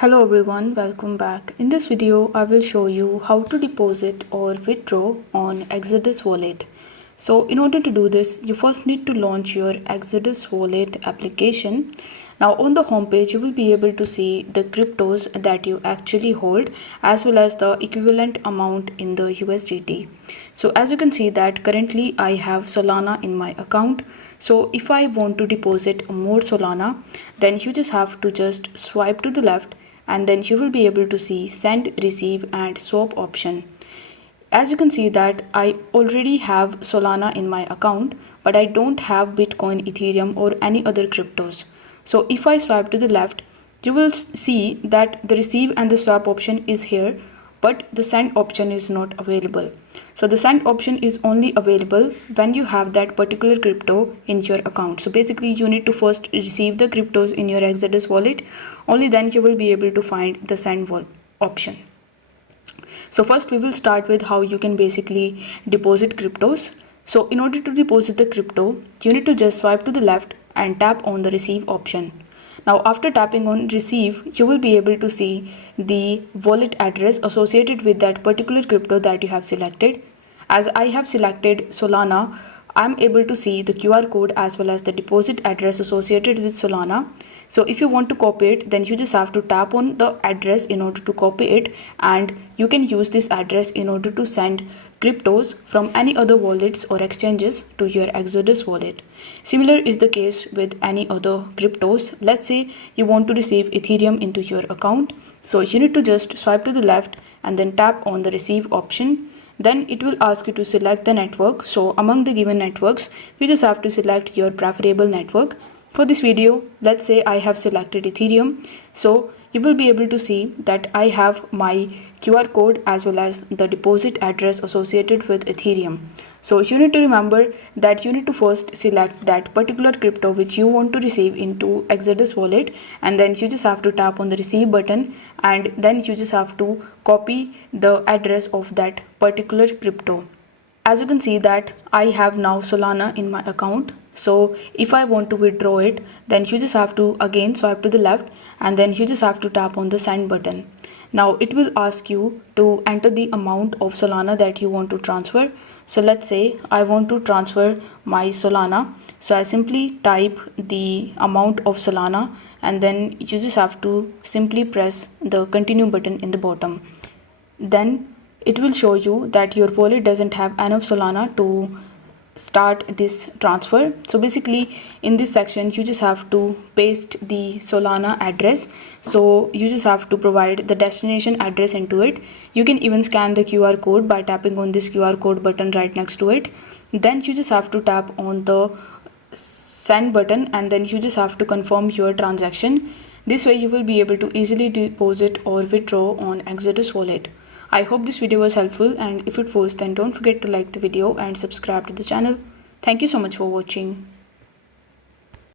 Hello everyone, welcome back. In this video, I will show you how to deposit or withdraw on Exodus wallet. So in order to do this, you first need to launch your Exodus wallet application. Now on the home page, you will be able to see the cryptos that you actually hold as well as the equivalent amount in the USDT. So as you can see that currently I have Solana in my account. So if I want to deposit more Solana, then you just have to just swipe to the left and then you will be able to see send, receive and swap option. As you can see that I already have Solana in my account, but I don't have Bitcoin, Ethereum or any other cryptos. So if I swipe to the left, you will see that the receive and the swap option is here, but the send option is not available. So the send option is only available when you have that particular crypto in your account. So basically you need to first receive the cryptos in your Exodus wallet. Only then you will be able to find the send option. So first we will start with how you can basically deposit cryptos. So in order to deposit the crypto, you need to just swipe to the left and tap on the receive option. Now after tapping on receive, you will be able to see the wallet address associated with that particular crypto that you have selected. As I have selected Solana, I'm able to see the QR code as well as the deposit address associated with Solana. So if you want to copy it, then you just have to tap on the address in order to copy it, and you can use this address in order to send cryptos from any other wallets or exchanges to your Exodus wallet. Similar is the case with any other cryptos. Let's say you want to receive Ethereum into your account. So you need to just swipe to the left and then tap on the receive option. Then it will ask you to select the network. So among the given networks, you just have to select your preferable network. For this video, let's say I have selected Ethereum. So you will be able to see that I have my QR code as well as the deposit address associated with Ethereum. So you need to remember that you need to first select that particular crypto which you want to receive into Exodus wallet, and then you just have to tap on the receive button, and then you just have to copy the address of that particular crypto. As you can see that I have now Solana in my account. So if I want to withdraw it, then you just have to again swipe to the left and then you just have to tap on the send button. Now it will ask you to enter the amount of Solana that you want to transfer. So let's say I want to transfer my Solana. So I simply type the amount of Solana and then you just have to simply press the continue button in the bottom. Then it will show you that your wallet doesn't have enough Solana to start this transfer. So basically in this section you just have to paste the Solana address. So you just have to provide the destination address into it. You can even scan the QR code by tapping on this QR code button right next to it. Then you just have to tap on the send button and then you just have to confirm your transaction. This way you will be able to easily deposit or withdraw on Exodus wallet. I hope this video was helpful, and if it was, then don't forget to like the video and subscribe to the channel. Thank you so much for watching.